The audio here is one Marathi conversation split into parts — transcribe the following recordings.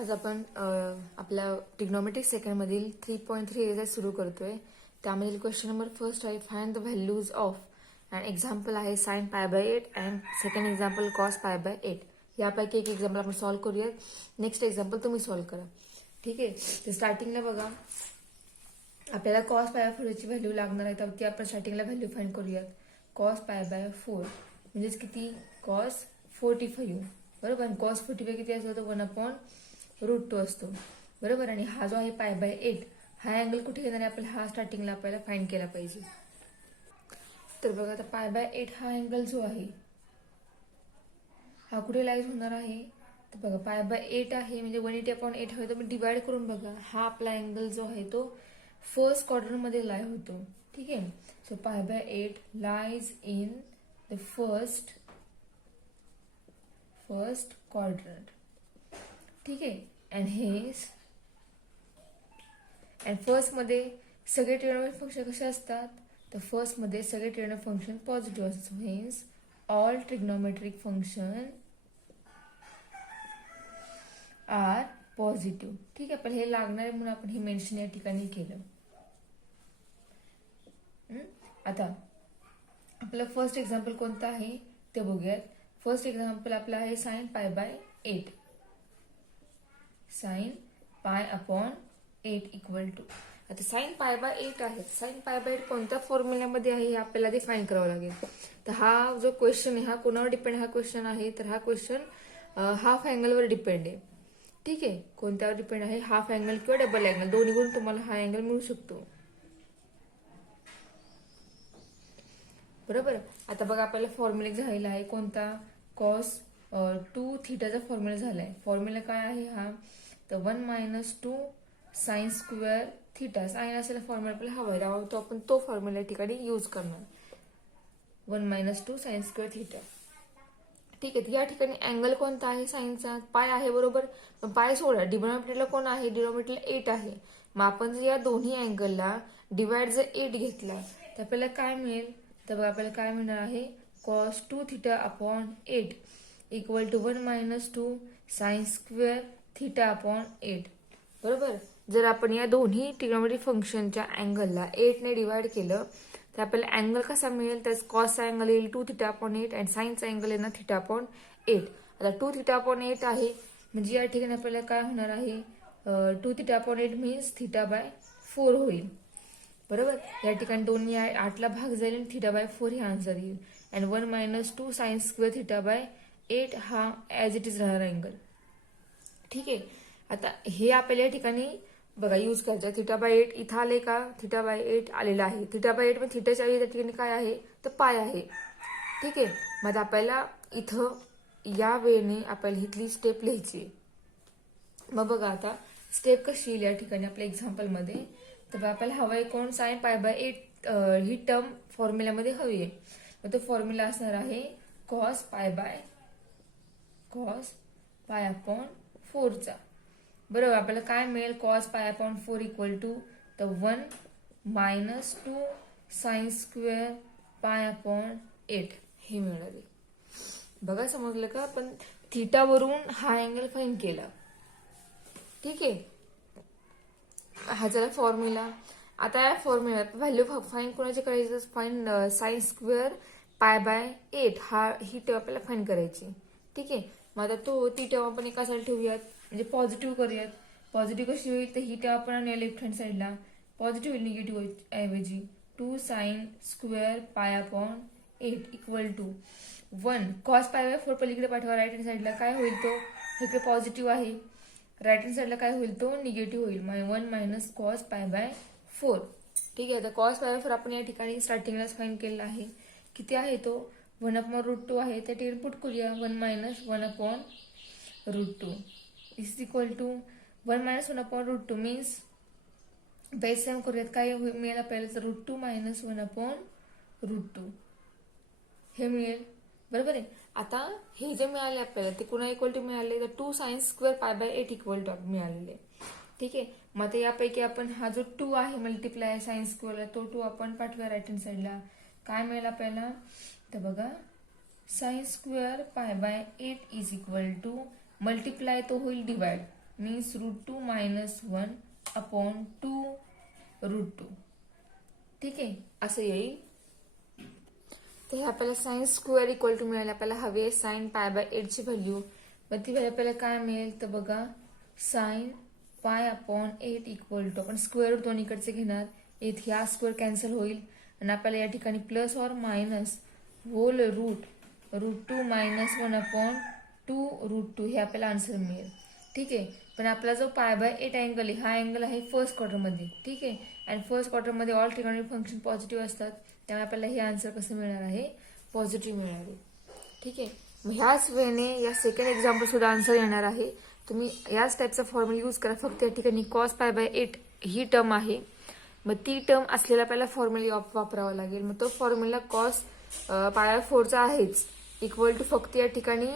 आज आपण आपल्या ट्रिग्नोमेट्रिक सेकंडमधील 3.3 एक्सरसाइज सुरू करतोय. त्यामधील क्वेश्चन नंबर फर्स्ट आहे find the values of and example आहे sine pi by 8 and second example cos pi by 8. यापैकी एक एक्झाम्पल आपण सॉल्व्ह करूया. नेक्स्ट एक्झाम्पल तुम्ही सॉल्व्ह करा. ठीक आहे. तर स्टार्टिंगला बघा आपल्याला कॉस पाय बाय 4 ची व्हॅल्यू लागणार आहे. तर ती आपण स्टार्टिंगला व्हॅल्यू फाइंड करूयात. कॉस पाय बाय 4 म्हणजेच किती कॉस 45 बरोबर. कॉस 45 किती असतो तर 1/√2 असतो बरोबर. आणि हा जो आहे पाय बाय 8 हा अँगल कुठे घेणार आहे आपल्याला, हा स्टार्टिंगला आपल्याला फाइंड केला पाहिजे. तर बघा आता पाय बाय 8 हा अँगल जो आहे हा कुठे लाईज होणार आहे तर बघा पाय बाय 8 आहे म्हणजे 180/8 हवे तर मी डिवाइड करून बघा हा आपला अँगल जो आहे तो फर्स्ट क्वाड्रंट मध्ये लाय होतो. ठीक आहे. सो पाय by 8 lies in the first quadrant. ठीक आहे. अँड फर्स्ट मध्ये सगळे ट्रिग्नोमेट्रिक फंक्शन कसे असतात तर फर्स्ट मध्ये सगळे ट्रिग्नोमेट्रिक फंक्शन पॉझिटिव्ह असतात. Hence all trigonometric function are positive. ठीक आहे. पण हे लागणार आहे म्हणून आपण हे मेन्शन या ठिकाणी केलं. आता आपलं फर्स्ट एक्झाम्पल कोणतं आहे ते बघूयात. फर्स्ट एक्झाम्पल आपलं आहे sine pi by 8. Sine pi upon 8 equal to. आता साइन पाय बाय 8 आहे. साइन पाय बाय 8 कोणत्या फॉर्म्युल्यामध्ये आहे हे आपल्याला ते फाइंड करावं लागेल. तर हा जो क्वेश्चन आहे हा कोणावर डिपेंड हा क्वेश्चन आहे तर हा क्वेश्चन हाफ अँगलवर डिपेंड आहे. ठीक आहे. कोणत्यावर डिपेंड आहे हाफ अँगल किंवा डबल अँगल दोन्हीकडून तुम्हाला हा अँगल मिळू शकतो बरोबर. आता बघा आपल्याला फॉर्म्युला झालेला आहे कोणता कॉस 2 थीटाचा फॉर्म्युला झालाय. फॉर्म्युला काय आहे हा तर 1 - 2 साइन स्क्वेअर थीटा. साइन असलेला फॉर्म्युला आपल्याला हवा आहे त्यामुळे आपण तो फॉर्म्युला या ठिकाणी यूज करणार. 1 - 2 साइन स्क्वेअर थीटा. ठीक आहे. या ठिकाणी अँगल कोणता आहे साइनचा पाय आहे बरोबर. पाय सोडा डिनॉमिनेटरला कोण आहे डिनॉमिनेटरला 8 आहे. मग आपण जर या दोन्ही अँगलला डिवाइड जर 8 घेतला तर आपल्याला काय मिळेल तर बघा आपल्याला काय मिळणार आहे cos 2 theta upon 8 equal to 1 - 2 sine square theta upon 8 बरोबर. जर आपण या दोन्ही ट्रिग्नोमेट्रिक फंक्शनच्या अँगलला 8 ने डिवाइड केलं तर आपल्याला अँगल कसा मिळेल तर कॉसचा अँगल येईल 2 थीटा अपॉन 8 आणि साइनचा अँगल येणार थीटा अपॉन 8. आता 2 थीटा अपॉन 8 आहे म्हणजे या ठिकाणी आपल्याला काय होणार आहे 2 theta upon 8 means theta by 4 होईल बरोबर. या ठिकाणी 2 8ला भाग जाईल आणि थीटा बाय 4 हे आन्सर येईल. And 1 - 2 sine square theta by 8 हा ऍज इट इज राहणार अँगल. ठीक आहे. आता हे आपल्याला या ठिकाणी बघा यूज करायचं. थीटा बाय 8 इथं आले का थीटा बाय 8 आलेला आहे. थीटा बाय 8 म्हणजे थीटाच्या त्या ठिकाणी काय आहे तर पाय आहे. ठीक आहे. मग आपल्याला इथं या वेळेने आपल्याला इथली स्टेप लिहायची. मग बघा आता स्टेप कशी येईल या ठिकाणी आपल्या एक्झाम्पल मध्ये तर आपल्याला हवंय कोण sign pi by 8 he term फॉर्म्युल्यामध्ये हवी आहे. मग तो फॉर्म्युला असणार आहे कॉस पाय अपॉन 4 चा बरोबर. आपल्याला काय मिळेल cos pi upon 4 equal to तर 1 - 2 साइन स्क्वेअर पाय अपॉन 8 हे मिळाले. बघा समजलं का. आपण थीटावरून हा अँगल फाइंड केला. ठीक आहे. हा झाला फॉर्म्युला. आता या फॉर्म्युला व्हॅल्यू फाइंड कोणाची करायची find sign square pi by 8 he term आपल्याला फाइंड करायची. ठीक आहे. मग आता ती टर्म आपण एका साईड ठेवूयात म्हणजे पॉझिटिव्ह करूयात. पॉझिटिव्ह कशी होईल तर ही टर्म आपण आणूया लेफ्ट हँड साईडला पॉझिटिव्ह निगेटिव्ह ऐवजी 2 sine square pi upon 8 equal to 1 cos pi by 4 पलीकडे पाठवा. राईट हँड साईडला काय होईल तो इकडे पॉझिटिव्ह आहे. राईट हँड साईडला काय होईल तो निगेटिव्ह होईल. 1 - कॉस पाय बाय 4. ठीक आहे. आता कॉस पाय बाय 4 आपण या ठिकाणी स्टार्टिंगलाच फाइंड केलेला आहे. किती आहे तो 1/√2 आहे. त्या ठिकाणी पुट करूया 1 - 1/√2 is equal to 1 - 1/√2 means base same करूयात काय मिळेल आपल्याला तर √2 - 1/√2 हे मिळेल बरोबर आहे. आता हे जे मिळाले आपल्याला ते कुणा इक्वल टू मिळाले तर 2 sine square pi by 8 equal to मिळालेले. ठीक आहे. मग आता यापैकी आपण हा जो 2 आहे मल्टिप्लाय साइन स्क्वेअरला तो 2 आपण पाठवूया राईट हँड साईडला. काय मिळेल आपल्याला तर बघा sine square pi by 8 is equal to multiply तो होईल डिवाइड मीन्स √2 - 1/2√2. ठीक आहे, असं येईल. तर हे आपल्याला साइन स्क्वेअर इक्वल टू मिळाले. आपल्याला हवी आहे साइन π/8 ची व्हॅल्यू. मग ती व्हॅल्यू आपल्याला काय मिळेल तर बघा, साइन π/8 इक्वल टू, आपण स्क्वेअर रूट दोन्हीकडचे घेणार, इथे हा स्क्वेअर कॅन्सल होईल आणि आपल्याला या ठिकाणी plus or minus hole route √2 - 1/2√2 हे आपल्याला आन्सर मिळेल. ठीक आहे, पण आपला जो π/8 अँगल आहे हा अँगल आहे फर्स्ट क्वार्टरमध्ये. ठीक आहे, आणि फर्स्ट क्वार्टरमध्ये ऑल ट्रिगोनोमेट्रिक फंक्शन पॉझिटिव्ह असतात, त्यामुळे आपल्याला हे आन्सर कसं मिळणार आहे, पॉझिटिव्ह मिळणार आहे. ठीक आहे, मग ह्याच वेने या सेकंड एक्झाम्पल सुद्धा आन्सर येणार आहे. तुम्ही याच टाईपचा फॉर्म्युला यूज करा, फक्त या ठिकाणी cos π/8 ही टर्म आहे, मग ती टर्म असलेला आपल्याला फॉर्म्युला वापरावा लागेल. मग तो फॉर्म्युला cos π/4चा आहेच, इक्वल टू फक्त या ठिकाणी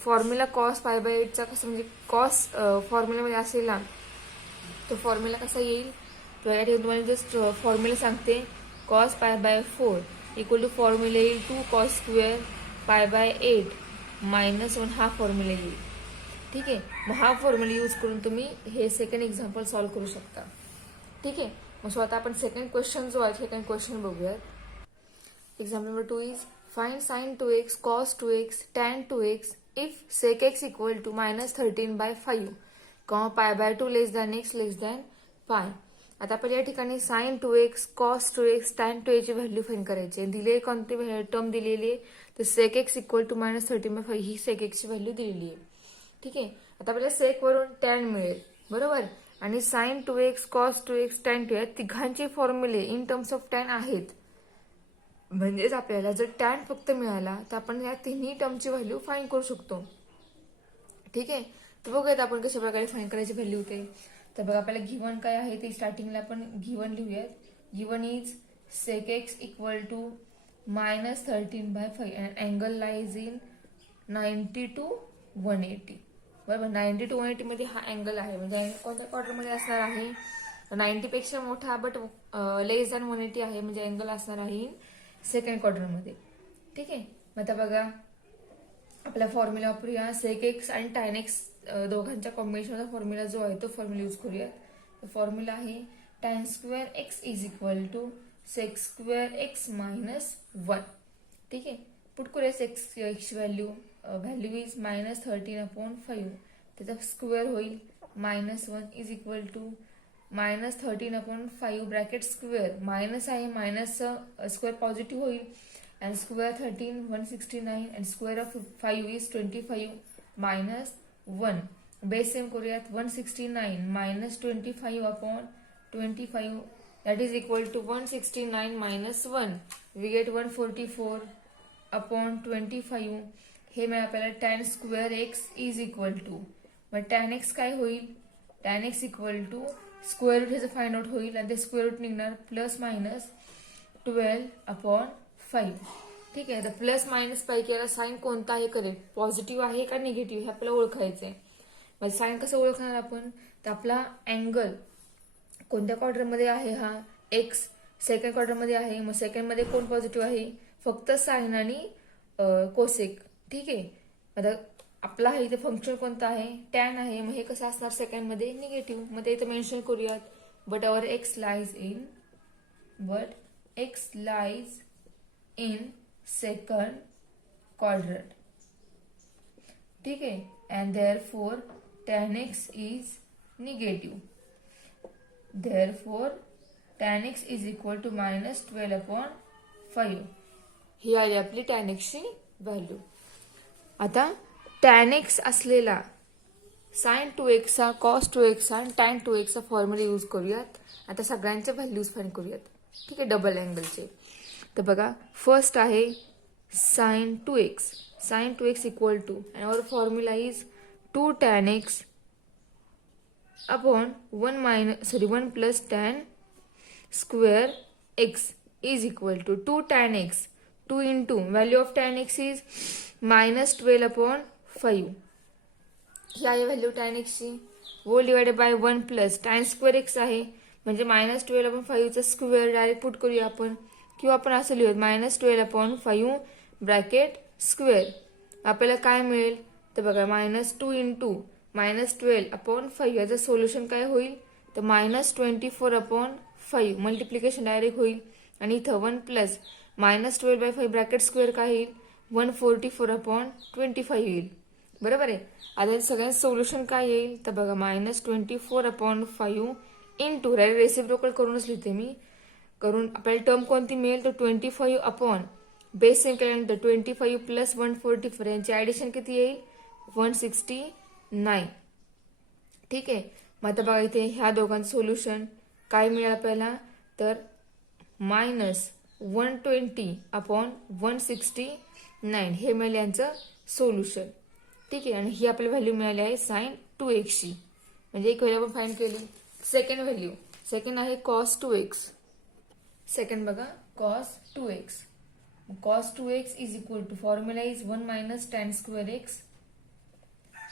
फॉर्म्युला cos π/8चा कसं, म्हणजे कॉस फॉर्म्युलामध्ये असेल ना, तो फॉर्म्युला कसा येईल, तर या ठिकाणी तुम्हाला जस्ट फॉर्म्युला सांगते. cos π/4 इक्वल टू फॉर्म्युला येईल 2 cos स्क्वेअर π/8 - 1 हा फॉर्म्युला येईल. ठीक आहे, मग हा फॉर्म्युला यूज करून तुम्ही हे सेकंड एक्झाम्पल सॉल्व्ह करू शकता. ठीक आहे, मग सो आता आपण सेकंड क्वेश्चन जो आहे सेकंड क्वेश्चन बघूयात. Example number 2 is find sin 2x cos 2x tan 2x if sec x equal to -13/5, π/2 x π. आता आपण या ठिकाणी sin 2x cos 2x tan 2x ची व्हॅल्यू फाइंड करायची आहे. दिलेली कोणती टर्म दिलेली आहे तर sec x इक्वल टू -13/5 ही sec x ची व्हॅल्यू दिलेली आहे. ठीक आहे, आता आपल्याला सेक वरून टॅन मिळेल, बरोबर, आणि sin 2x cos 2x tan 2x तिघांचे फॉर्म्युले इन टर्म्स ऑफ टॅन आहेत. म्हणजेच आपल्याला जर टॅन फक्त मिळाला तर आपण या तिन्ही टर्मची व्हॅल्यू फाइंड करू शकतो. ठीक आहे, तर बघूयात आपण कशा प्रकारे फाइंड करायची व्हॅल्यू ते. तर बघा, आपल्याला गिव्हन काय आहे ते स्टार्टिंगला आपण गिव्हन लिहूयात. Given is sec x equal to -13/5 and angle lies in 90 to 180. बरोबर, 90 to 180 मध्ये हा अँगल आहे, म्हणजे कोणत्या क्वार्टरमध्ये असणार आहे, 90 पेक्षा मोठा बट लेस दॅन 180 आहे, म्हणजे अँगल असणार आहे सेकंड क्वार्टरमध्ये. ठीक आहे, मग आता बघा आपला फॉर्म्युला वापरूया. सेक एक्स आणि टॅन एक्स दोघांच्या कॉम्बिनेशनचा फॉर्म्युला जो आहे तो फॉर्म्युला यूज करूया. फॉर्म्युला आहे tan square x is equal to sec square x -1. ठीक आहे, पुट करूया सेक्स एक्सची व्हॅल्यू इज -13/5, त्याचा स्क्वेअर होईल -1 is equal to -13/5 bracket square, minus आहे, मायनस स्क्वेअर पॉझिटिव्ह होईल, and square 13 169 and square of 5 is 25 -1. Base same करूयात. 169 -25/25 that is equal to 169 - 1. We get 144/25. हे मिळालं आपल्याला tan square x is equal to, मग tan एक्स काय होईल, tan x equal to square root ह्याचं फाइंड आउट होईल आणि ते स्क्वेअर रूट निघणार +-12/5. ठीक आहे, तर प्लस मायनस पैकी याला साईन कोणता आहे करेक्ट, पॉझिटिव्ह आहे का निगेटिव्ह हे आपल्याला ओळखायचंय. मग साईन कसं ओळखणार आपण, तर आपला अँगल कोणत्या क्वार्टरमध्ये आहे, हा एक्स सेकंड क्वार्टरमध्ये आहे, मग सेकंड मध्ये कोण पॉझिटिव्ह आहे, फक्त साइन आणि कोसेक. ठीक आहे, आता आपला हा इथे फंक्शन कोणता आहे, टॅन आहे, मग हे कसं असणार सेकंड मध्ये निगेटिव्ह. मग ते इथं मेन्शन करूयात. But x lies in second quadrant. ठीक आहे, and therefore tan x is negative. Therefore tan x is equal to -12/5. ही आली आपली tan x ची व्हॅल्यू. आता tan x असलेला sin 2x चा cos 2x चा आणि tan 2x चा फॉर्म्युला यूज करूयात. आता सगळ्यांच्या व्हॅल्यूज फाइंड करूयात. ठीक आहे, डबल अँगलचे. तर बघा, फर्स्ट आहे sin 2x equal to, and our formula is 2 tan x upon 1 plus tan square x is equal to 2 tan x, 2 into value of tan x is -12/5. ही आहे व्हॅल्यू tan x ची, whole divided by 1 plus tan square x आहे, म्हणजे -12/5 चा स्क्वेअर डायरेक्ट पुट करूया आपण, किंवा आपण असं लिहूयात -12/5 ब्रॅकेट स्क्वेअर. आपल्याला काय मिळेल तर बघा, -2 into -12/5 याचं सोल्युशन काय होईल तर -24/5 मल्टिप्लिकेशन डायरेक्ट होईल आणि इथं 1 प्लस -12/5 ब्रॅकेट स्क्वेअर काय येईल 144/25 येईल. बरोबर आहे. आता सगळ्यात सोल्युशन काय येईल तर बघा -24/5 इंटू रेसिप्रोकल करूनच लिहिते मी करून आपल्याला टर्म कोणती मिळेल तर 25 अपॉन बेस केल्यानंतर 25 प्लस 144 यांची ऍडिशन किती येईल 169. ठीक आहे. मग आता बघा इथे ह्या दोघांचं सोल्युशन काय मिळेल आपल्याला तर -120/169 हे मिळेल यांचं सोल्युशन. ठीक आहे. आणि ही आपल्याला व्हॅल्यू मिळाली आहे sin 2x ची. म्हणजे एक व्हॅल्यू आपण फाइंड केली. सेकंड व्हॅल्यू सेकंड आहे cos 2x. सेकंड बघा cos 2x. cos 2x is equal to formula is 1 minus tan square x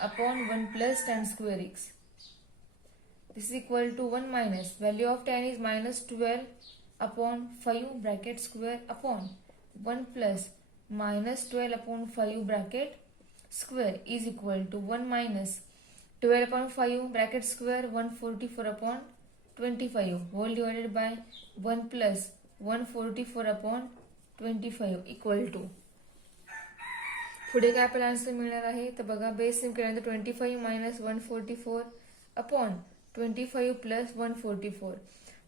upon 1 plus tan square x. This is equal to 1 minus value of tan is -12/5 bracket square upon 1 plus -12/5 bracket square is equal to 1 minus 12/5 bracket square 144/25 whole divided by 1 plus 144/25 equal to. पुढे काय आपल्याला आन्सर मिळणार आहे तर बघा बेस सेम केल्यानंतर 25 minus 144/25 प्लस 144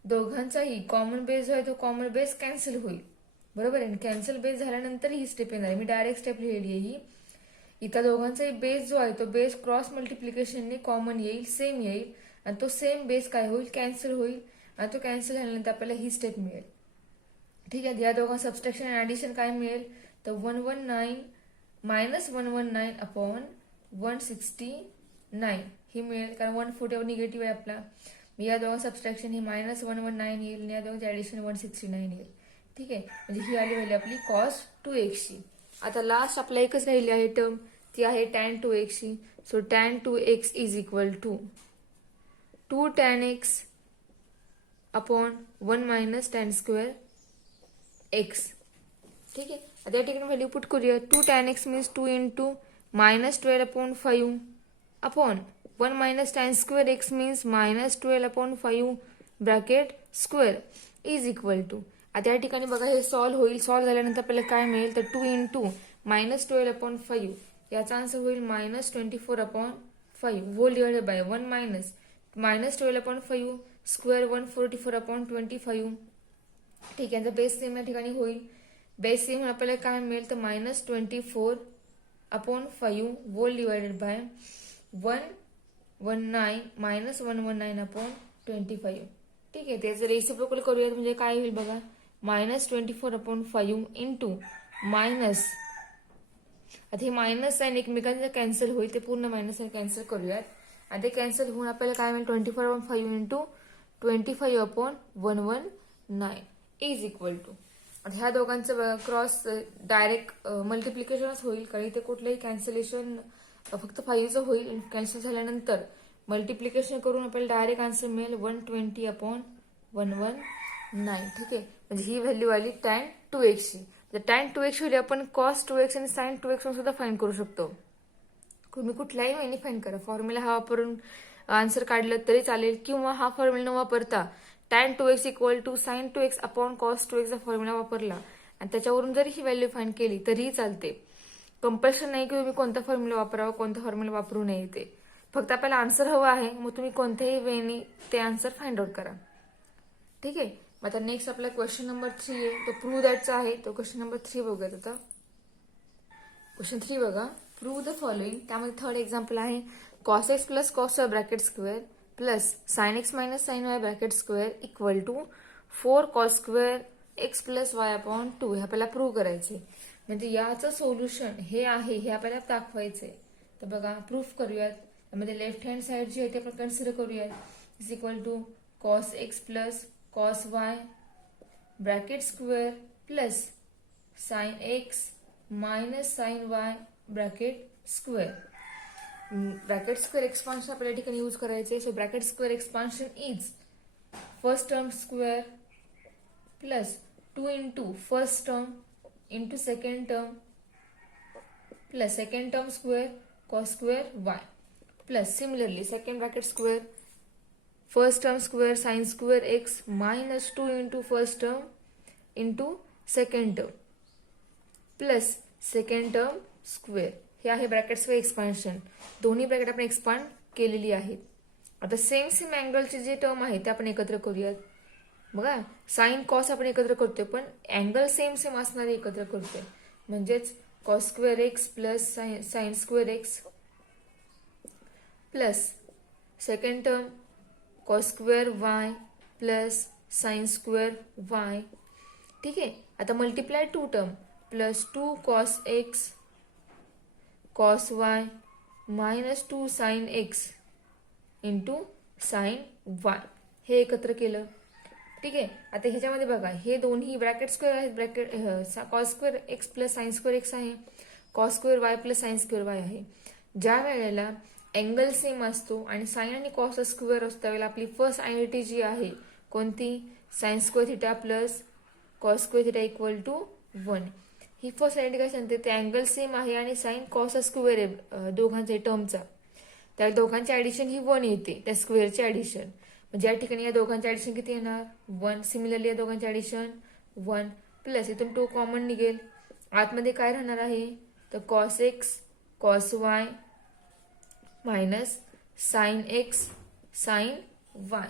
दोघांचाही कॉमन बेस जो आहे तो कॉमन बेस कॅन्सल होईल. बरोबर आहे. कॅन्सल बेस झाल्यानंतर ही स्टेप येणार आहे. मी डायरेक्ट स्टेप लिहिली आहे ही. इथं दोघांचाही बेस जो आहे तो बेस क्रॉस मल्टिप्लिकेशनने कॉमन येईल सेम येईल आणि तो सेम बेस काय होईल कॅन्सल होईल आणि तो कॅन्सल झाल्यानंतर आपल्याला ही स्टेप मिळेल. ठीक आहे. या दोघां सबस्ट्रॅक्शन आणि ऍडिशन काय मिळेल तर 119 -119 अपॉन 169 ही मिळेल कारण 140 निगेटिव्ह आहे आपला. या दोघां सबस्ट्रॅक्शन ही -119 येईल आणि या दोघांचे ऍडिशन 169 येईल. ठीक आहे. म्हणजे ही आली व्हॅल्यू आपली cos 2x ची. आता लास्ट आपला एकच राहिली आहे टर्म ती आहे tan 2x ची. So tan 2x is equal to 2 tan x upon 1 minus tan square x. ठीक आहे. आता या ठिकाणी व्हॅल्यू पुट करूया. 2 tan x means 2 into -12/5 upon 1 minus tan square x means -12/5 bracket square is equal to. आता या ठिकाणी बघा हे सॉल्व्ह होईल. सॉल्व्ह झाल्यानंतर आपल्याला काय मिळेल तर 2 इंटू -12/5 याचा आन्सर होईल -24/5 whole divided by 1 minus -12/5 square 144/25. ठीक आहे. बेस सेम या ठिकाणी होईल. बेस सेम आपल्याला काय मिळेल तर -24/5 होल डिवायडेड बाय 119 ठीक आहे. त्याचं रेसिप्रोकल करूयात म्हणजे काय होईल बघा -24/5 इंटू मायनस. आता हे मायनस साइन एकमेकांचं कॅन्सल होईल ते पूर्ण मायनस साइन कॅन्सल करूयात. आणि ते कॅन्सल होऊन आपल्याला काय मिळेल 24/5 इंटू 25/119 इज इक्वल टू. आता ह्या दोघांचं क्रॉस डायरेक्ट मल्टिप्लिकेशनच होईल कारण इथे कुठलंही कॅन्सलेशन फक्त 5चं होईल. कॅन्सल झाल्यानंतर मल्टिप्लिकेशन करून आपल्याला डायरेक्ट आन्सर मिळेल 120/119. ठीक आहे. म्हणजे ही व्हॅल्यू आली tan 2x ची. tan 2x व्हॅल्यू आपण cos 2x आणि sin 2x सुद्धा फाइंड करू शकतो. तुम्ही कुठल्याही वेळी फाइंड करा. फॉर्म्युला हा वापरून आन्सर काढलं तरी चालेल किंवा हा फॉर्म्युला न वापरता tan 2x equal to sin 2x upon cos 2x चा फॉर्म्युला वापरला आणि त्याच्यावरून जरी ही व्हॅल्यू फाइंड केली तरीही चालते. कंपल्शन नाही की तुम्ही कोणता फॉर्म्युला वापरावा कोणता फॉर्म्युला वापरू नये. ते फक्त आपल्याला आन्सर हवा आहे मग तुम्ही कोणत्याही वेळी ते आन्सर फाइंड आउट करा. ठीक आहे. आता नेक्स्ट आपला क्वेश्चन नंबर 3 आहे तो प्रूव्ह दॅटचा आहे. तो क्वेश्चन नंबर 3 बघूयात. आता क्वेश्चन 3 बघा प्रूव्ह द फॉलोइंग. त्यामध्ये थर्ड एक्झाम्पल आहे cos x plus cos y bracket square plus sin x minus sin y bracket square equal to 4 cos square x plus y upon 2 हे आपल्याला प्रूव्ह करायचे. म्हणजे याचं सोल्युशन हे आहे हे आपल्याला दाखवायचंय. तर बघा प्रूफ करूयात. त्यामध्ये लेफ्ट हँड साइड जी आहे ते आपण कन्सिडर करूयात. Is equal to cos x plus cos y bracket square plus sin x minus sin y bracket square. Bracket square expansion आपल्या ठिकाणी यूज करायचे. So bracket square expansion is first term square plus 2 into first term into second term plus second term square cos square y. Plus similarly second bracket square, first term square sine square x minus 2 into first term into second term plus second term square. हे आहे ब्रॅकेट स्क्वेअर एक्सपान्शन. दोन्ही ब्रॅकेट आपण एक्सपांड केलेली आहेत. आता सेम सेम अँगलचे जे टर्म आहे ते आपण एकत्र करूयात. बघा साइन कॉस आपण एकत्र करतोय पण अँगल सेम सेम असणारे एकत्र करतोय. म्हणजेच cos square x plus sine square x plus second term cos square y plus sine square Y. ठीक आहे. आता multiply to term plus 2 cos x cos y minus 2 sine x into sine Y. हे एकत्र केलं. ठीक आहे. आता ह्याच्यामध्ये बघा हे दोन्ही ब्रॅकेट स्क्वेअर आहेत. Bracket cos square x plus sine square x आहे, cos square y plus sine square y आहे. ज्या वेळेला अँगल सेम असतो आणि साइन आणि कॉस स्क्वेअर असतो त्यावेळेला आपली फर्स्ट आयडेंटिटी जी आहे कोणती, sine square theta plus cos square theta equal to 1. ही फर्स्ट आयडेंटिटी काय सांगते, ते अँगल सेम आहे आणि साइन कॉस स्क्वेअर आहे दोघांच्या टर्मचा. त्या दोघांची ऍडिशन ही 1 येते, त्या स्क्वेअरची ऍडिशन. म्हणजे या ठिकाणी या दोघांची ऍडिशन किती येणार 1. सिमिलरली या दोघांची ऍडिशन 1 प्लस इथून 2 कॉमन निघेल. आतमध्ये काय राहणार आहे तर cos x cos y minus sine x sine y.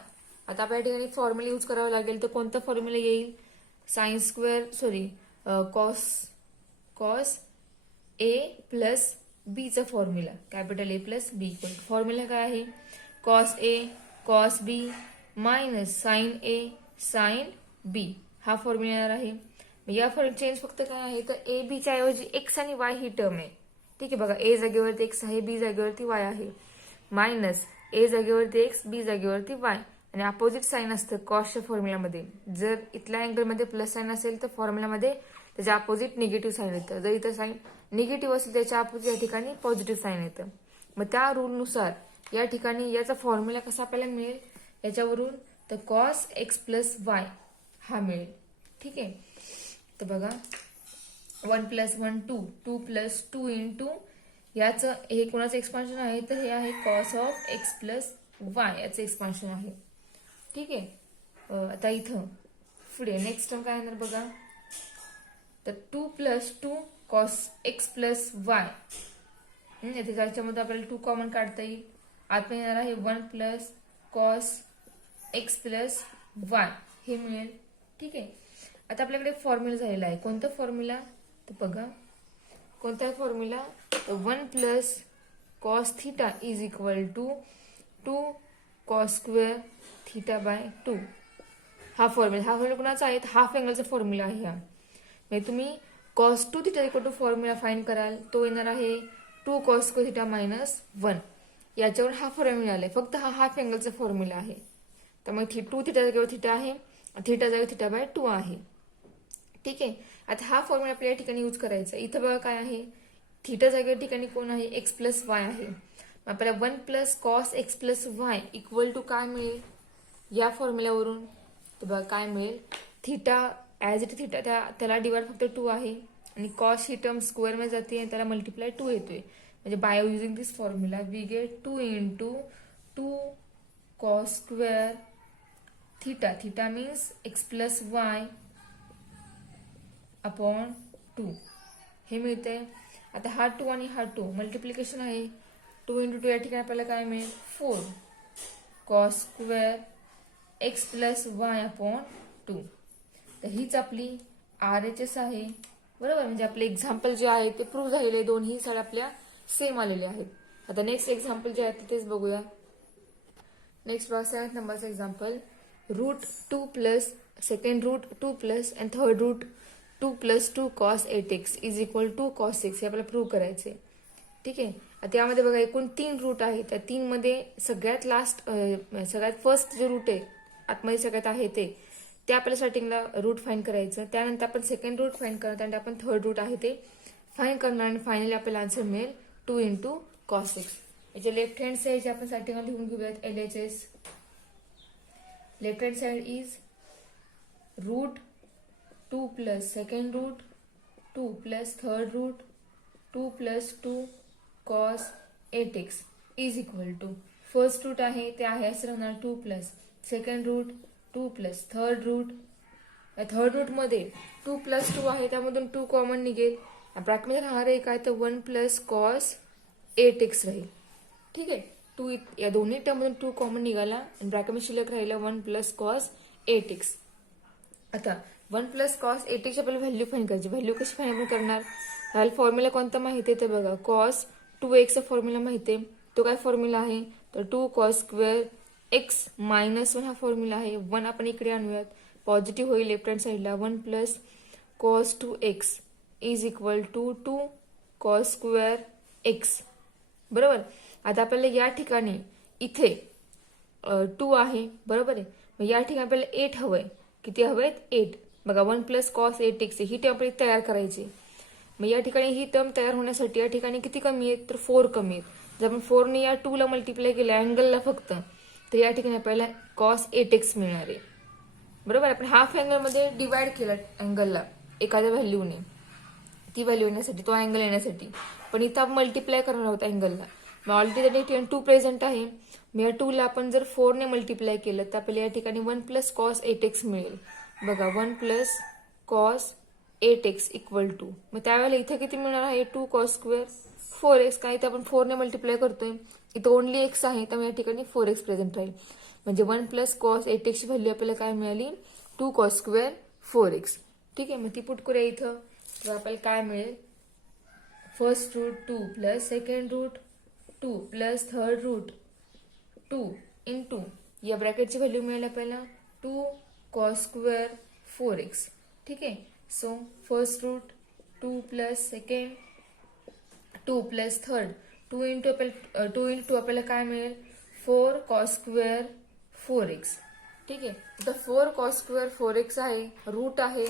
आता आपल्या ठिकाणी फॉर्म्युला यूज करावा लागेल. तर कोणता फॉर्म्युला येईल, sine square cos A plus बीचा formula, capital A plus B. Formula काय आहे, cos A cos B minus sine A sine B. हा फॉर्म्युला येणार आहे. या फॉर्म्युला चेंज फक्त काय आहे तर ए बीच्या ऐवजी एक्स आणि वाय ही टर्म आहे. ठीक आहे. बघा ए जागेवरती एक्स आहे, बी जागेवरती वाय आहे, मायनस ए जागेवरती एक्स बी जागेवरती वाय. आणि अपोजिट साइन असतं कॉसच्या फॉर्म्युलामध्ये. जर इथल्या अँगलमध्ये प्लस साइन असेल तर फॉर्म्युलामध्ये त्याच्या अपोजिट निगेटिव्ह साइन येतं. जर इथं साइन निगेटिव्ह असेल त्याच्या अपोजिट या ठिकाणी पॉझिटिव्ह साइन येतं. मग त्या रूलनुसार या ठिकाणी याचा फॉर्म्युला कसा आपल्याला मिळेल याच्यावरून, तर कॉस एक्स प्लस वाय हा मिळेल. ठीक आहे. तर बघा 1 प्लस 1 2 2 प्लस 2 इंटू याचं हे कोणाचं एक्सपान्शन आहे तर हे आहे cos of x plus Y याचं एक्सपान्शन आहे. ठीक आहे. आता इथं पुढे नेक्स्ट टर्म काय येणार बघा, तर 2 plus 2 cos x plus Y. त्याच्यामध्ये आपल्याला 2 कॉमन काढता येईल. आतमध्ये येणार आहे 1 plus cos x plus Y हे मिळेल. ठीक आहे. आता आपल्याकडे फॉर्म्युला झालेला आहे. कोणता फॉर्म्युला तर बघा कोणता formula, 1 plus cos theta is equal to 2 cos square theta by 2. हा फॉर्म्युला कुणाचा आहे, हाफ अँगलचा फॉर्म्युला आहे हा. म्हणजे तुम्ही cos 2 theta equal to formula find कराल तो येणार आहे 2 कॉस स्क्वेअर थिटा मायनस 1. याच्यावर हा फॉर्म्युला मिळालाय. फक्त हा हाफ अँगलचा फॉर्म्युला आहे. त्यामुळे 2 थिटा जागेवर थिटा आहे, थिटा जागेवर थिटा बाय 2 आहे. ठीक आहे. आता हा फॉर्म्युला आपल्या या ठिकाणी यूज करायचा. इथं बघा काय आहे, थिटा जागेवर ठिकाणी कोण आहे, एक्स प्लस वाय आहे. आपल्याला 1 plus cos x plus y equal to काय मिळेल या फॉर्म्युल्यावरून, तर बघा काय मिळेल, थिटा ॲज इट थिटा त्याला डिवाइड फक्त 2 आहे आणि कॉस ही टर्म स्क्वेअर मध्ये जाते आणि त्याला मल्टिप्लाय 2 येतोय. म्हणजे by using this formula we get 2 into 2 cos square theta, theta means x plus y upon 2 हे मिळते. आता हा 2 आणि हा 2 मल्टिप्लिकेशन आहे. 2 इंटू 2 या ठिकाणी आपल्याला काय मिळेल 4 cos square x plus y upon 2. तर हीच आपली RHS आहे. बरोबर. म्हणजे आपले एक्झाम्पल जे आहे ते प्रूव्ह झालेले, दोन्ही साईड आपल्या सेम आलेले आहेत. आता नेक्स्ट एक्झाम्पल जे आहे तेच बघूया. नेक्स्ट बघा 7th नंबरचं example, root 2 plus second root 2 plus and third root 2 plus 2 cos 8x is equal to cos 6 हे आपल्याला प्रूव्ह करायचे. ठीक आहे. आता यामध्ये बघा एकूण 3 रूट आहेत. त्या 3 मध्ये सगळ्यात लास्ट सगळ्यात फर्स्ट जे रूट आहे आतमध्ये सगळ्यात आहे ते आपल्याला स्टार्टिंगला रूट फाइंड करायचं. त्यानंतर आपण सेकंड रूट फाइंड करणार, त्यानंतर आपण थर्ड रूट आहे ते फाइंड करणार आणि फायनली आपल्याला आन्सर मिळेल 2 इंटू कॉस 6. याचे लेफ्ट हँड साईड आपण स्टार्टिंगला लिहून घेऊयात LHS. Left hand side is root 2 plus second root 2 plus third root 2 plus 2 cos 8x is equal to first root आहे ते आहे असं राहणार 2 plus second root 2 plus third root मध्ये 2 प्लस 2 आहे त्यामधून 2 कॉमन निघेल. ब्रॅकेटमध्ये राहणार आहे काय तर 1 प्लस कॉस 8x राहील. ठीक आहे, 2 या दोन्ही टर्म मधून 2 कॉमन निघाला आणि ब्रॅकेटमध्ये शिल्लक राहिला 1 प्लस कॉस 8x. आता 1 प्लस कॉस 8x आपल्याला व्हॅल्यू फाइंड करायची. व्हॅल्यू कशी फाइंड करणार? ह्याला फॉर्म्युला कोणता माहिती आहे ते बघा. कॉस 2x चा फॉर्म्युला माहिती आहे. तो काय फॉर्म्युला आहे तर 2 कॉस स्क्वेअर x मायनस 1 हा फॉर्म्युला आहे. 1 आपण इकडे आणूयात, पॉझिटिव्ह होईल लेफ्ट हँड साईडला. 1 plus cos 2x is equal to 2 cos square x. बरोबर. आता आपल्याला या ठिकाणी इथे 2 आहे बरोबर आहे. मग या ठिकाणी आपल्याला 8 हवंय. किती हवेत? 8. बघा 1 प्लस कॉस 8x ही टर्म आपल्याला तयार करायची. मग या ठिकाणी ही टर्म तयार होण्यासाठी या ठिकाणी किती कमी आहेत तर 4 कमी आहेत. जर आपण 4 ने या 2 ला मल्टिप्लाय केलं अँगलला फक्त तर या ठिकाणी आपल्याला कॉस 8x मिळणार आहे. बरोबर. आपण हाफ अँगल मध्ये डिवाइड केलं अँगलला एखाद्या व्हॅल्यूने, ती व्हॅल्यू येण्यासाठी, तो अँगल येण्यासाठी. पण इथं आपण मल्टिप्लाय करणार आहोत अँगलला. मग ऑलरेडी 2 प्रेझेंट आहे. मग या 2 ला आपण जर 4 ने मल्टिप्लाय केलं तर आपल्याला या ठिकाणी 1 प्लस कॉस 8x मिळेल. बघा 1 plus cos 8x equal to, मग त्यावेळेला इथे किती मिळणार आहे 2 कॉस स्क्वेअर 4x. काय इथे आपण 4 ने मल्टिप्लाय करतोय, इथं ओनली x आहे त्यामुळे या ठिकाणी 4x प्रेझेंट राहील. म्हणजे 1 प्लस कॉस 8x ची व्हॅल्यू आपल्याला काय मिळाली 2 कॉस स्क्वेअर 4x. ठीक आहे, मग ती पुट करूया इथं. तर आपल्याला काय मिळेल first root 2 plus second root 2 plus third root 2 into या ब्रॅकेटची व्हॅल्यू मिळेल आपल्याला 2 कॉस स्क्वेअर 4x. ठीक आहे. So first root 2 plus second 2 plus third 2 into 2 आपल्याला काय मिळेल 4 कॉस स्क्वेअर 4x. ठीक आहे. आता 4 कॉस स्क्वेअर 4x आहे, रूट आहे,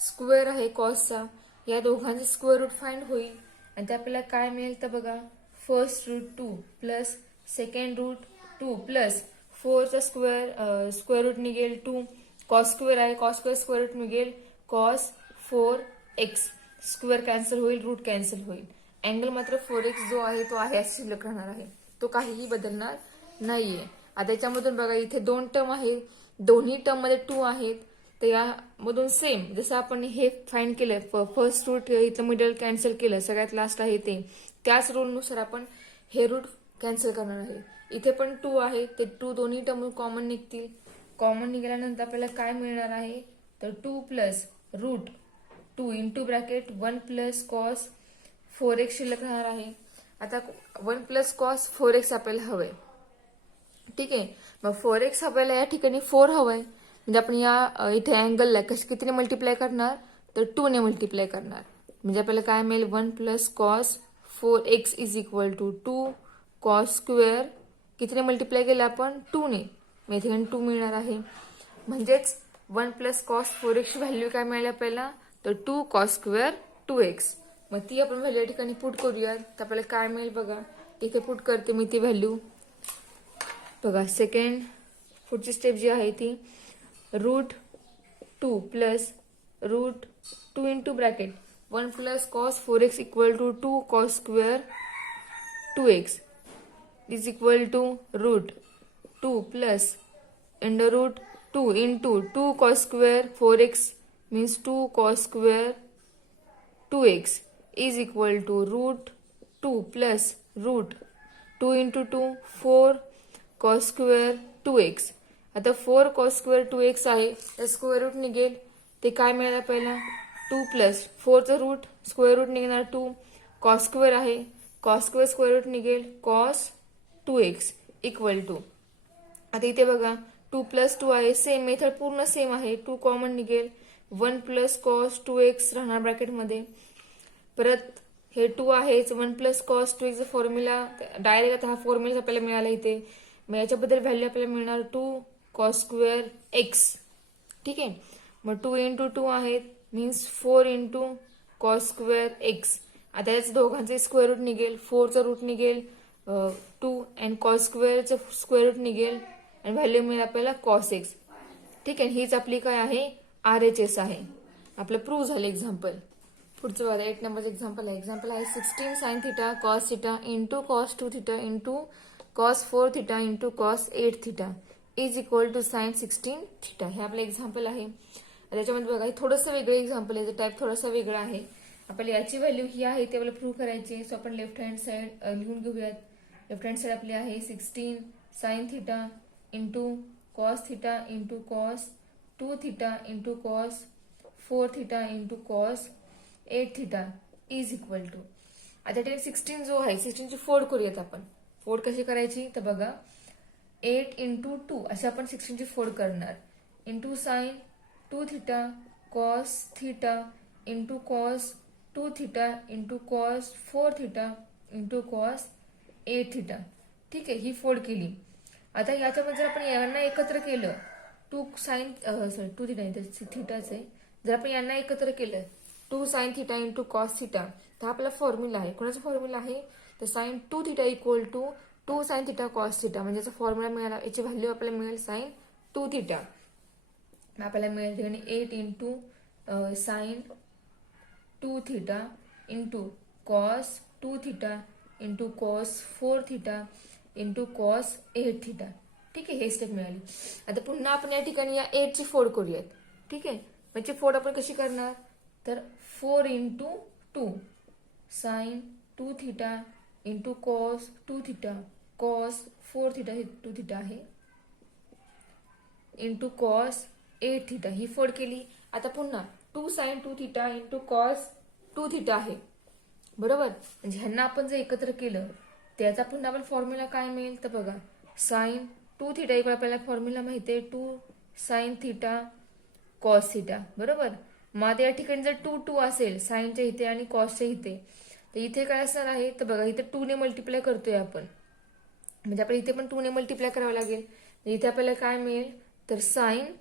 स्क्वेअर आहे कॉसचा. या दोघांचे स्क्वेअर रूट फाइंड होईल आणि ते आपल्याला काय मिळेल तर बघा first root 2 plus second root 2 plus 4 चा स्क्वेअर रूट निघेल 2. कॉस स्क्वेअर आहे, कॉस स्क्वेअर स्क्वेअर रूट निघेल कॉस 4x. स्क्वेअर कॅन्सल होईल, रूट कॅन्सल होईल. अँगल मात्र 4x जो आहे तो आहे असे शिल्लक राहणार आहे, तो काहीही बदलणार नाहीये. आता याच्यामधून बघा इथे 2 टर्म आहे, दोन्ही टर्म मध्ये 2 आहेत. तर यामधून सेम जसं आपण हे फाइंड केलं फर्स्ट रूट इथलं मिडल कॅन्सल केलं, सगळ्यात लास्ट आहे ते, त्याच रूलनुसार आपण हे रूट कॅन्सल करणार आहे. इथे पण 2 आहे, ते 2 दोन्ही टर्म कॉमन निघतील. कॉमन निघाल्यानंतर आपल्याला काय मिळणार आहे तर 2 plus root 2 into bracket 1 plus cos 4x शिल्लक राहणार आहे. आता 1 प्लस कॉस 4x आपल्याला हवंय. ठीक आहे. मग 4x आपल्याला या ठिकाणी 4 हवंय, म्हणजे आपण या इथे अँगलला कितीने मल्टिप्लाय करणार तर 2 ने मल्टिप्लाय करणार. म्हणजे आपल्याला काय मिळेल 1 plus cos 4x is equal to 2 cos square कितीने मल्टिप्लाय केलं आपण 2 ने, मग या ठिकाणी 2 मिळणार आहे. म्हणजेच 1 प्लस कॉस 4x ची व्हॅल्यू काय मिळाली आपल्याला तर 2 कॉस स्क्वेअर 2x. मग ती आपण व्हॅल्यू या ठिकाणी पुट करूया तर आपल्याला काय मिळेल बघा. इथे पुट करते मी ती व्हॅल्यू. बघा सेकंड पुढची स्टेप जी आहे ती root 2 plus root 2 into bracket 1 plus cos 4x equal to 2 cos square 2x is equal to root 2 plus under root 2 into 2 cos square 4x means 2 cos square 2x is equal to root 2 plus root 2 into 2 4 cos square 2x. आता 4 cos square 2x आहे, तर स्क्वेअर रूट निघेल ते काय मिळेल आपल्याला 2 प्लस 4 चं रूट स्क्वेअर रूट निघणार 2 cos स्क्वेअर आहे, cos स्क्वेअर स्क्वेअर रूट निघेल cos 2x इक्वल टू. आता इथे बघा 2 प्लस 2 आहे, सेम मेथड पूर्ण सेम आहे. 2 कॉमन निघेल 1 प्लस कॉस 2x राहणार ब्रॅकेटमध्ये. परत हे 2 आहेच 1 plus cos 2x formula direct आता हा फॉर्म्युला आपल्याला मिळाला इथे. मग याच्याबद्दल व्हॅल्यू आपल्याला मिळणार 2 कॉस स्क्वेअर x. ठीक आहे. मग 2 इंटू 2 आहेत means 4 into cos square x. आता याच दोघांचे स्क्वेअर रूट निघेल, 4चं रूट निघेल 2 अँड कॉस स्क्वेअरचं स्क्वेअर रूट निघेल आणि व्हॅल्यू मिळेल आपल्याला कॉस x. ठीक आहे. हीच आपली काय आहे RHS आहे. आपलं प्रूव्ह झालं एक्झाम्पल. पुढचं बघा 8 नंबरचं एक्झाम्पल आहे. एक्झाम्पल आहे 16 sine theta cos theta into cos 2 theta into cos 4 theta into cos 8 theta is equal to sine 16 theta. हे आपलं एक्झाम्पल आहे. त्याच्यामध्ये बघा हे थोडंसं वेगळं एक्झाम्पल आहे, टाईप थोडासा वेगळा आहे. आपल्याला याची व्हॅल्यू ही आहे ते आपल्याला प्रूव्ह करायची. सो आपण लेफ्ट हँड साइड लिहून घेऊयात. लेफ्ट हँड साइड आपली आहे 16 sine theta into cos theta into cos 2 theta into cos 4 theta into cos 8 theta is equal to. आता ते 16 जो आहे 16 ची फोड करूयात आपण. फोड कशी करायची तर बघा 8 इंटू 2 असे आपण 16 ची फोड करणार. Into sine 2 theta cos theta into cos 2 theta into cos 4 theta into cos 8 theta. ठीक आहे, ही फोड केली. आता याच्यामध्ये जर आपण यांना एकत्र केलं 2 साइन 2 थिटा थिटाच आहे. जर आपण यांना एकत्र केलं 2 sine theta into cos theta तर हा आपला फॉर्म्युला आहे. कोणाचा फॉर्म्युला आहे तर sine 2 theta equal to 2 sine theta cos theta म्हणजे याचा फॉर्म्युला मिळाला. याची व्हॅल्यू आपल्याला मिळेल साइन 2 थिटा. आपल्याला मिळेल ठिकाणी 8 into sine 2 theta into cos 2 theta into cos 4 theta into cos 8 theta. ठीक आहे, हे स्टेप मिळाली. आता पुन्हा आपण या ठिकाणी या 8 ची फोड करूयात. ठीक आहे, म्हणजे फोड आपण कशी करणार तर 4 into 2 sine 2 theta into cos 2 theta cos 4 theta हे 2 थिटा आहे इंटू कॉस 8 थिटा ही फोड केली. आता पुन्हा 2 sine 2 theta into cos 2 theta आहे. बरोबर, म्हणजे ह्यांना आपण जर एकत्र केलं त्याचा पुन्हा आपण फॉर्म्युला काय मिळेल तर बघा साइन 2 थिटा इकडे आपल्याला फॉर्म्युला माहिती आहे 2 साइन थिटा कॉस थिटा. बरोबर, मग या ठिकाणी जर 2 2 असेल साइनच्या इथे आणि कॉसच्या इथे तर इथे काय असणार आहे तर बघा इथे 2 ने मल्टिप्लाय करतोय आपण, म्हणजे आपल्याला इथे पण 2 ने मल्टिप्लाय करावं लागेल. इथे आपल्याला काय मिळेल तर साइन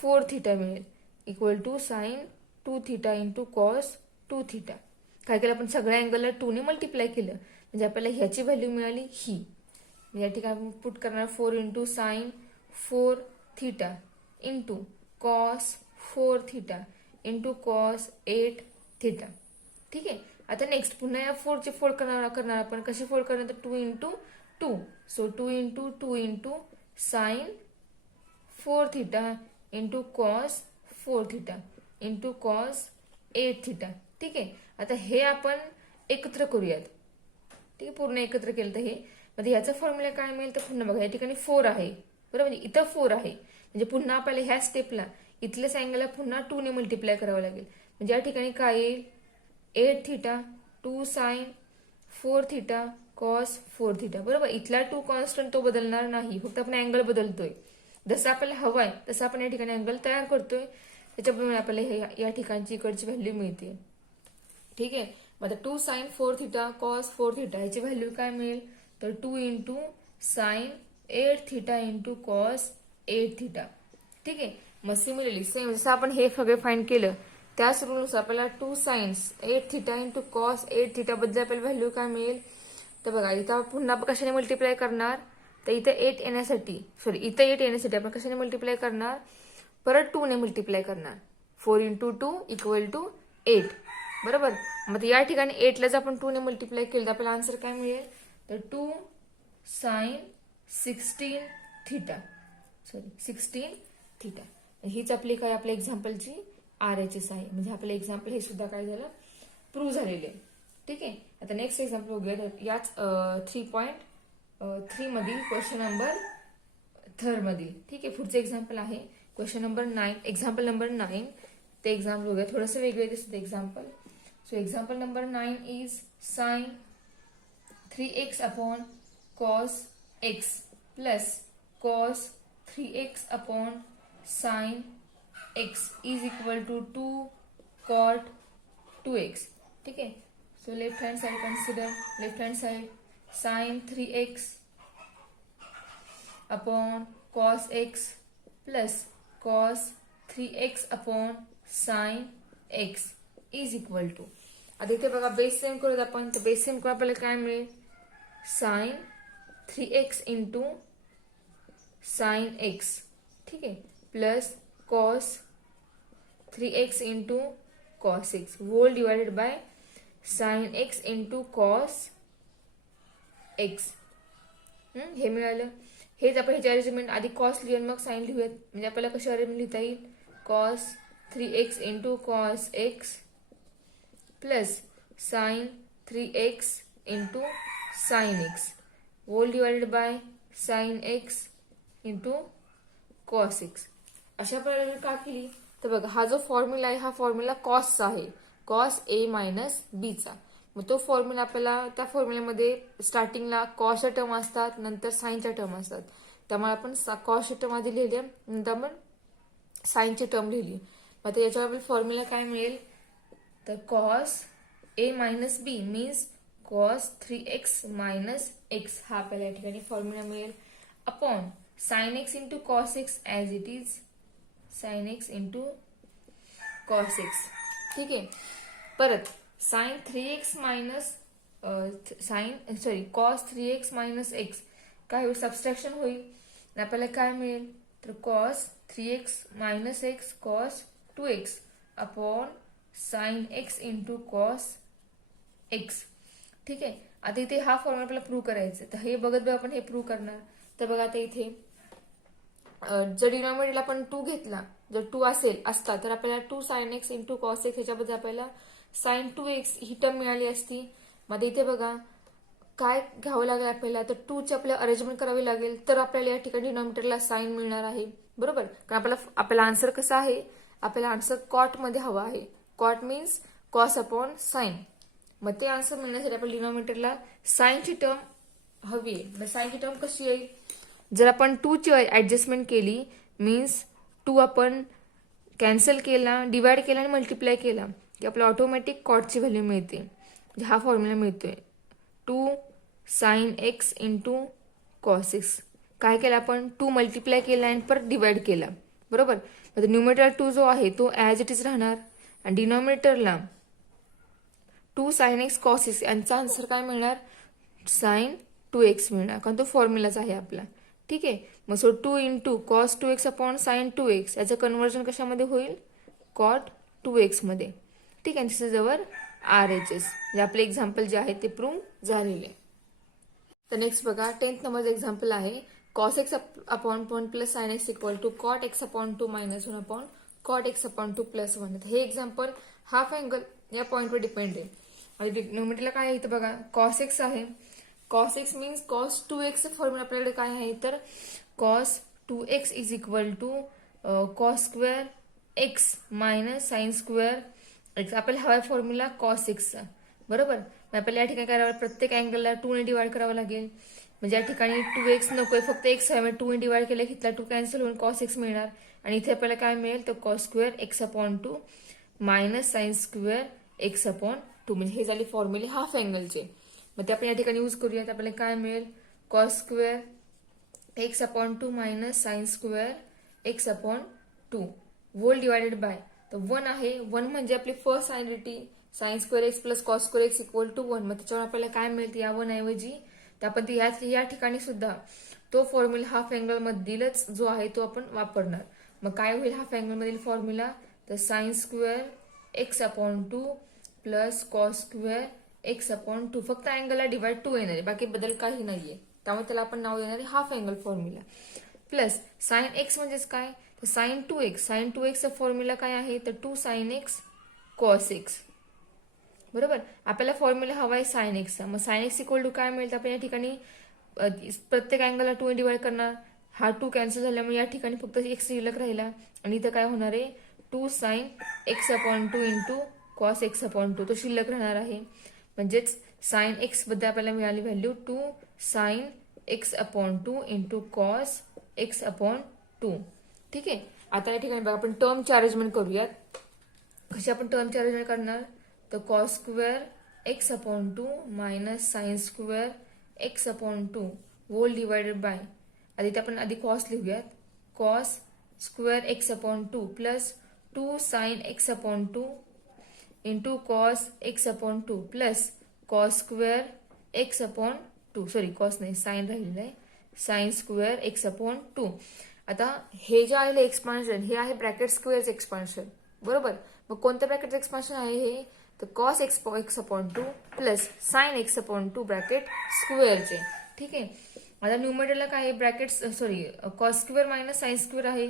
4 थिटा मिळेल equal to sine 2 theta into cos 2 theta. काय केलं आपण सगळ्या अँगलला 2 ने मल्टिप्लाय केलं म्हणजे आपल्याला ह्याची व्हॅल्यू मिळाली ही. या ठिकाणी आपण पुट करणार 4 into sine 4 theta into cos 4 theta into cos 8 theta. ठीक आहे, आता नेक्स्ट पुन्हा या 4 ची फोड करणार आपण. कशी फोड करणार तर 2 into 2. So 2 into 2 into sine 4 theta into cos 4 theta into cos 8 theta. ठीक आहे, आता हे आपण एकत्र करूयात. ठीक आहे, पूर्ण एकत्र केलं तर हे म्हणजे याचा फॉर्म्युला काय मिळेल तर पुन्हा बघा या ठिकाणी 4 आहे. बरोबर, म्हणजे इथं 4 आहे म्हणजे पुन्हा आपल्याला ह्या स्टेपला इथल्याच अँगलला पुन्हा 2 ने मल्टिप्लाय करावं लागेल. म्हणजे या ठिकाणी काय येईल 8 theta 2 sine 4 theta cos 4 theta. बरोबर, इथला 2 कॉन्स्टंट तो बदलणार नाही, फक्त आपण अँगल बदलतोय. जसं आपल्याला हवंय तसं आपण या ठिकाणी अँगल तयार करतोय, त्याच्यामुळे आपल्याला या ठिकाणची इकडची व्हॅल्यू मिळते. ठीक आहे, मग 2 साइन 4 थिटा कॉस 4 थिटा याची व्हॅल्यू काय मिळेल तर 2 into sine 8 theta into cos 8 theta. ठीक आहे, मग सिमिलरली सेम जसं आपण हे सगळे फाइंड केलं त्याच रूलनुसार आपल्याला 2 signs 8 theta into cos 8 theta बद्दल आपल्याला व्हॅल्यू काय मिळेल तर बघा इथं पुन्हा कशाने मल्टिप्लाय करणार तर इथं 8 येण्यासाठी इथं 8 येण्यासाठी आपण कशाने मल्टिप्लाय करणार परत 2 ने मल्टिप्लाय करणार. 4 इंटू 2 इक्वल टू 8. बरोबर, मग या ठिकाणी 8 ला जर आपण 2 ने मल्टिप्लाय केलं तर आपल्याला आन्सर काय मिळेल तर 2 साइन 16 थिटा 16 थिटा. हीच आपली काय आपल्या एक्झाम्पलची RHS आहे. म्हणजे आपलं एक्झाम्पल हे सुद्धा काय झालं प्रूव्ह झालेले आहे. ठीक आहे, आता नेक्स्ट एक्झाम्पल बघूया. याच 3.3 मधील क्वेश्चन नंबर 3 मधील. ठीक आहे, पुढचं एक्झाम्पल आहे क्वेश्चन नंबर 9 एक्झाम्पल नंबर 9. ते एक्झाम्पल बघूया, थोडंसं वेगळे दिसतं example. So example number 9 is sine 3x upon cos x plus cos 3x upon sine x is equal to 2 cot 2x. ठीक है, so left hand side consider. Left hand side sine 3x upon cos x plus cos 3x upon sine x is equal to. आता इथे बघा बेस सेम करूयात आपण. तर बेस सेम करून आपल्याला काय मिळेल sign 3x into sine x. ठीक आहे, plus cos 3x into cos x whole divided by sine x into cos x. हे मिळालं. हेच आपण ह्याची अरेंजमेंट आधी कॉस लिहूया मग साईन लिहूयात. म्हणजे आपल्याला कशी अरेंजमेंट लिहिता येईल, cos 3x into cos x plus sine 3x into sine x whole divided by sine x into cos x. अशा प्रकारे का केली तर बघा, हा जो फॉर्म्युला आहे हा फॉर्म्युला कॉसचा आहे, कॉस ए मायनस बीचा. मग तो फॉर्म्युला आपल्याला त्या फॉर्म्युल्यामध्ये स्टार्टिंगला कॉसच्या टर्म असतात, नंतर साईनच्या टर्म असतात. त्यामुळे आपण कॉसची टर्म आधी लिहिली, नंतर आपण साईनची टर्म लिहिली. मग आता याच्यावर आपल्याला फॉर्म्युला काय मिळेल तर cos A minus B means cos 3x minus x हा आपल्याला या ठिकाणी फॉर्म्युला मिळेल upon sine x into cos x as it is sine x into cos x. ठीक आहे. परत sine 3x minus cos 3x minus x काय होईल, सबस्ट्रॅक्शन होईल. आपल्याला काय मिळेल तर cos 3x minus x cos 2x upon sine x into cos x. ठीक आहे. आता इथे हा फॉर्म्युला आपल्याला प्रूव्ह करायचा, तर हे बघत बघ आपण हे प्रूव्ह करणार. तर बघा आता इथे जर डिनॉमिनेटरला आपण 2 घेतला, जर 2 असता तर आपल्याला 2 sine x into cos x ह्याच्याबद्दल आपल्याला साइन 2x ही टर्म मिळाली असती. मग इथे बघा काय घ्यावं लागेल आपल्याला तर 2 ची आपल्याला अरेंजमेंट करावी लागेल, तर आपल्याला या ठिकाणी डिनॉमिनेटरला साइन मिळणार आहे. बरोबर, कारण आपल्याला आन्सर कसा आहे, आपल्याला आन्सर कॉट मध्ये हवा आहे. Cot means cos upon sine. मग ते आन्सर मिळण्यासाठी आपल्याला डिनॉमिनेटरला साइनची टर्म हवी आहे. साइनची टर्म कशी येईल, जर आपण 2 ची ऍडजस्टमेंट केली मीन्स 2 आपण कॅन्सल केला, डिवाइड केला आणि मल्टिप्लाय केला की आपल्याला ऑटोमॅटिक कॉटची व्हॅल्यू मिळते. म्हणजे हा फॉर्म्युला मिळतोय 2 sine x into cos x. काय केलं आपण 2 मल्टिप्लाय केला आणि परत डिवाइड केला. बरोबर, तर न्यूमरेटर 2 जो आहे तो ॲज इट इज राहणार आणि डिनॉमिनेटरला 2 साइन एक्स कॉस एक्स यांचा आन्सर काय मिळणार साइन 2x मिळणार, कारण तो फॉर्म्युलाच आहे आपला. ठीक आहे. मग so 2 into cos 2x upon sign 2x याचं कन्व्हर्जन कशामध्ये होईल कॉट 2x मध्ये. ठीक आहे. दिस इज अवर RHS. म्हणजे आपले एक्झाम्पल जे आहे ते प्रूव्ह झालेले. तर नेक्स्ट बघा 10th नंबरचं एक्झाम्पल आहे cos x upon 1 plus sine x equal to cot x upon 2 minus 1 upon cot x upon 2 plus 1. हे एक्झाम्पल हाफ अँगल या पॉईंटवर डिपेंड आहे. आणि डिनॉमिनेटरला काय आहे इथं बघा कॉस एक्स आहे. Cos x means cos 2x formula आपल्याकडे काय आहे तर cos 2x is equal to cos square x minus sine square x. आपल्याला हवा फॉर्म्युला कॉस एक्सचा. बरोबर, आपल्याला या ठिकाणी काय करावं, प्रत्येक अँगलला 2 ने डिवाइड करावं लागेल. म्हणजे या ठिकाणी 2x नकोय, फक्त x आहे. 2 ने डिवाइड केलं घेतला 2 कॅन्सल होऊन कॉस एक्स मिळणार. आणि इथे आपल्याला काय मिळेल तर cos square x upon 2 minus sine square x upon 2. म्हणजे हे झाले फॉर्म्युले हाफ अँगलचे. मग ते आपण या ठिकाणी यूज करूयात. आपल्याला काय मिळेल cos square x upon 2 minus sine square x upon 2 whole divided by तर 1 आहे. 1 म्हणजे आपली first identity sine square x plus cos square x equal to 1. मग त्याच्यावर आपल्याला काय मिळते या 1 ऐवजी तर आपण या ठिकाणी सुद्धा तो फॉर्म्युला हाफ अँगल मधीलच जो आहे तो आपण वापरणार. मग काय होईल हाफ अँगल मधील फॉर्म्युला तर sign square x upon 2 plus cos square x upon 2. फक्त अँगलला डिवाइड 2 येणार आहे, बाकी बदल काही नाहीये. त्यामुळे त्याला आपण नाव देणार आहे half angle formula. Plus sine x म्हणजेच काय तर साइन 2x. साइन 2x चा फॉर्म्युला काय आहे तर 2 साइन एक्स कॉस एक्स. बरोबर, आपल्याला फॉर्म्युला हवा आहे साइन एक्सचा. मग साइन एक्स इक्वल टू काय मिळतं आपण या ठिकाणी प्रत्येक अँगलला 2 ने डिवाइड करणार. हा 2 कॅन्सल झाल्यामुळे या ठिकाणी फक्त एक्स शिल्लक राहिला आणि इथं काय होणार आहे 2 sine x upon 2 into cos x upon 2 तो शिल्लक राहणार आहे. म्हणजेच साइन एक्स बद्दल आपल्याला मिळाली value 2 sine x upon 2 into cos x upon 2. ठीक आहे. आता या ठिकाणी बघा आपण टर्मची अरेंजमेंट करूयात. कशी आपण टर्मची अरेंजमेंट करणार तर cos square x upon 2 minus sine square x upon 2 whole divided by आधी आपण कॉस लिहूयात cos square x upon 2 plus 2 sine x upon 2 into cos x upon 2 plus cos square x upon 2 sorry cos नाही साइन राहिलेलं आहे साइन स्क्वेअर एक्स अपॉन 2. आता हे जे आहे एक्सपान्शन हे आहे ब्रॅकेट स्क्वेअरचं एक्सपान्शन. बरोबर, मग कोणत्या ब्रॅकेटचं एक्सपान्शन आहे हे तर cos x upon 2 plus sine x upon 2 bracket स्क्वेअरचे. ठीक आहे. आता न्यूमरेटरला काय आहे, bracket sorry cos square minus sine square आहे,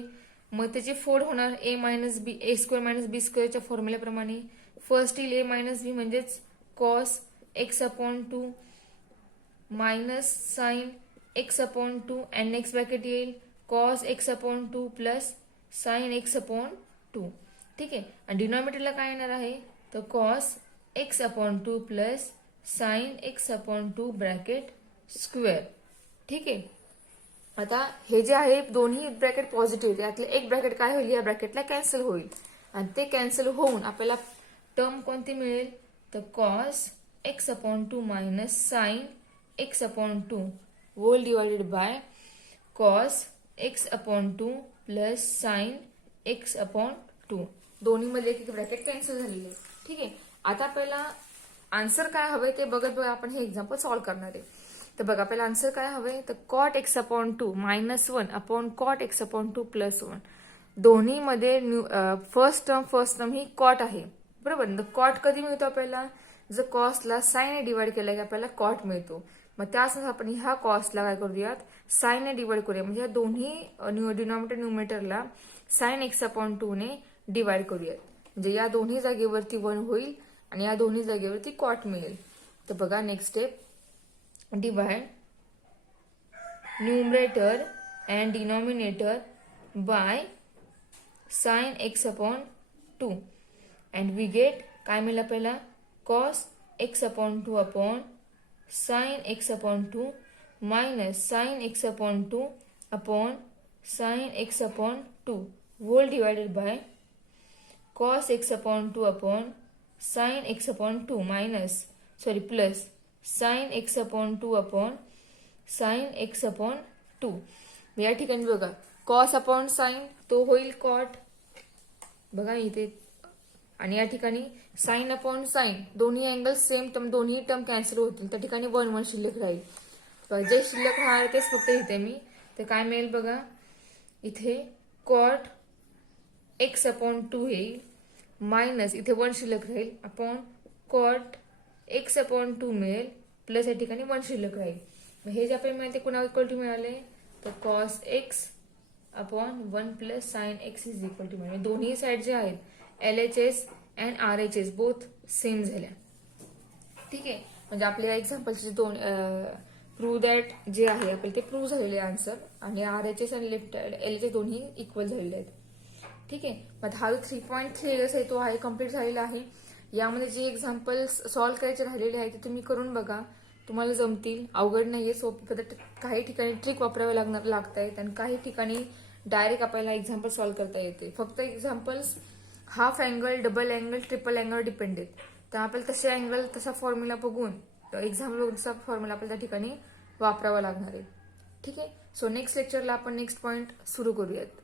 मग त्याची फोड होणार A minus B, A square minus B स्क्वेअरच्या फॉर्म्युल्याप्रमाणे. फर्स्ट येईल ए मायनस बी म्हणजेच cos x upon 2 minus sine x upon 2 and next bracket येईल cos x upon 2 plus sine x upon 2. ठीक आहे. आणि डिनॉमिनेटरला काय येणार आहे, तर cos x upon 2 plus sine x upon 2 bracket square. ठीक आहे. आता हे जे आहे दोन्ही ब्रॅकेट पॉझिटिव्ह, त्यातले एक ब्रॅकेट काय होईल, या ब्रॅकेटला कॅन्सल होईल आणि ते कॅन्सल होऊन आपल्याला टर्म कोणती मिळेल, तर cos x upon 2 minus sine x upon 2 whole divided by cos x upon 2 plus sine x upon 2. दोन्ही मध्ये एक ब्रॅकेट कॅन्सल झालेले आहे. ठीक आहे. आता पहिला आन्सर काय हवंय ते बघत आपण हे एक्झाम्पल सॉल्व्ह करणार आहे. तर बघा पहिला आन्सर काय हवंय, तर cot x upon 2 minus 1 upon cot x upon 2 plus 1. दोन्हीमध्ये फर्स्ट टर्म ही कॉट आहे, बरोबर. तर कॉट कधी मिळतो आपल्याला, जर कॉस्टला साईनने डिवाइड केला की आपल्याला कॉट मिळतो. मग त्यासाठी आपण ह्या कॉस्टला काय करूयात, साईनने डिवाइड करूया. म्हणजे या दोन्ही डिनॉमिनेटर न्यूमरेटरला साइन एक्स अपॉन 2 ने डिवाइड करूयात. म्हणजे या दोन्ही जागेवरती 1 होईल आणि या दोन्ही जागेवरती कॉट मिळेल. तर बघा next step, divide numerator and denominator by sin x upon 2 and we get काय मिळालं आपल्याला, cos x upon 2 upon sin x upon 2 minus sin x upon 2 upon sin x upon 2 whole divided by cos x upon 2 upon sin x upon 2 minus plus sign x upon 2 upon sine x upon 2. या ठिकाणी बघा कॉस अपॉन साइन तो होईल कॉट, बघा इथे. आणि या ठिकाणी साइन अपॉन साइन दोन्ही अँगल सेम टर्म, दोन्ही टर्म कॅन्सल होतील. त्या ठिकाणी 1 शिल्लक राहील. जे शिल्लक राहणार तेच फक्त इथे मी, तर काय मिळेल बघा, इथे कॉट एक्स अपॉन 2 येईल मायनस इथे 1 शिल्लक राहील अपॉन कॉट एक्स अपॉन 2 मिळेल प्लस या ठिकाणी 1 शिल्लक राहील. हे जे आपल्याला मिळाले ते कुणा इक्वल टू मिळाले, तर cos x upon 1 plus sine x is equal to मिळाले. दोन्ही साईड जे आहेत LHS and RHS both same झाल्या. ठीक आहे. म्हणजे आपल्या एक्झाम्पलचे दोन प्रूव्ह दॅट जे आहे आपल्याला ते प्रूव्ह झालेले आन्सर, आणि RHS आणि LHS दोन्ही इक्वल झालेले आहेत. ठीक आहे. मग हा 3.3 आहे तो आहे कम्प्लीट झालेला आहे. यामध्ये जे एक्झाम्पल्स सॉल्व्ह करायचे राहिलेले आहेत ते तुम्ही करून बघा, तुम्हाला जमतील. अवघड नाहीये, सोपी पद्धत. काही ठिकाणी ट्रिक वापरावे लागत आहेत आणि काही ठिकाणी डायरेक्ट आपल्याला एक्झाम्पल सॉल्व्ह करता येते. फक्त examples half angle, double angle, triple angle depend आहेत. तर आपल्याला तसे अँगल तसा फॉर्म्युला बघून एक्झाम्पल तसा फॉर्म्युला आपल्याला त्या ठिकाणी वापरावा लागणार आहे. ठीक आहे. सो नेक्स्ट लेक्चरला आपण नेक्स्ट पॉईंट सुरू करूयात.